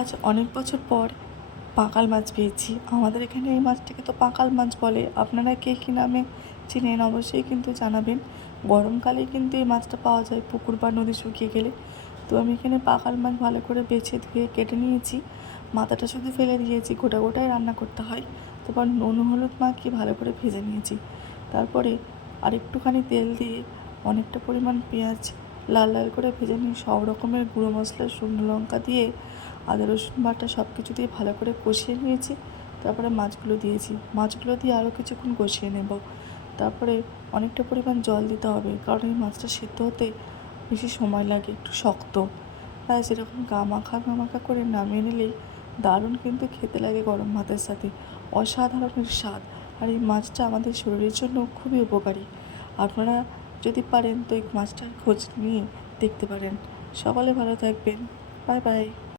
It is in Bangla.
আজ অনেক বছর পর পাঁকাল মাছ পেয়েছি। আমাদের এখানে এই মাছটাকে তো পাঁকাল মাছ বলে। আপনারা কে কী নামে চেনেন অবশ্যই কিন্তু জানাবেন। গরমকালেই কিন্তু এই মাছটা পাওয়া যায় পুকুর বা নদী শুকিয়ে গেলে। তো আমি এখানে পাঁকাল মাছ ভালো করে বেছে ধুয়ে কেটে নিয়েছি। মাথাটা শুধু ফেলে দিয়েছি, গোটা গোটাই রান্না করতে হয়। তারপর নুন হলুদ মাখিয়ে ভালো করে ভেজে নিয়েছি। তারপরে আরেকটুখানি তেল দিয়ে অনেকটা পরিমাণ পেঁয়াজ লাল লাল করে ভেজে নিয়ে সব রকমের গুঁড়ো মশলা, শুকনো লঙ্কা দিয়ে আদা রসুন বাটা সব কিছু দিয়ে ভালো করে কষিয়ে নিয়েছি। তারপরে মাছগুলো দিয়েছি, মাছগুলো দিয়ে আরও কিছুক্ষণ কষিয়ে নেব। তারপরে অনেকটা পরিমাণ জল দিতে হবে, কারণ এই মাছটা সিদ্ধ হতে বেশি সময় লাগে, একটু শক্ত। ব্যাস এরকম গা মাখা করে নামিয়ে নিলেই দারুণ কিন্তু খেতে লাগে গরম ভাতের সাথে, অসাধারণের স্বাদ। আর এই মাছটা আমাদের শরীরের জন্য খুবই উপকারী। আপনারা যদি পারেন তো এই মাছটার খোঁজ নিয়ে দেখতে পারেন। সকলে ভালো থাকবেন। Bye bye.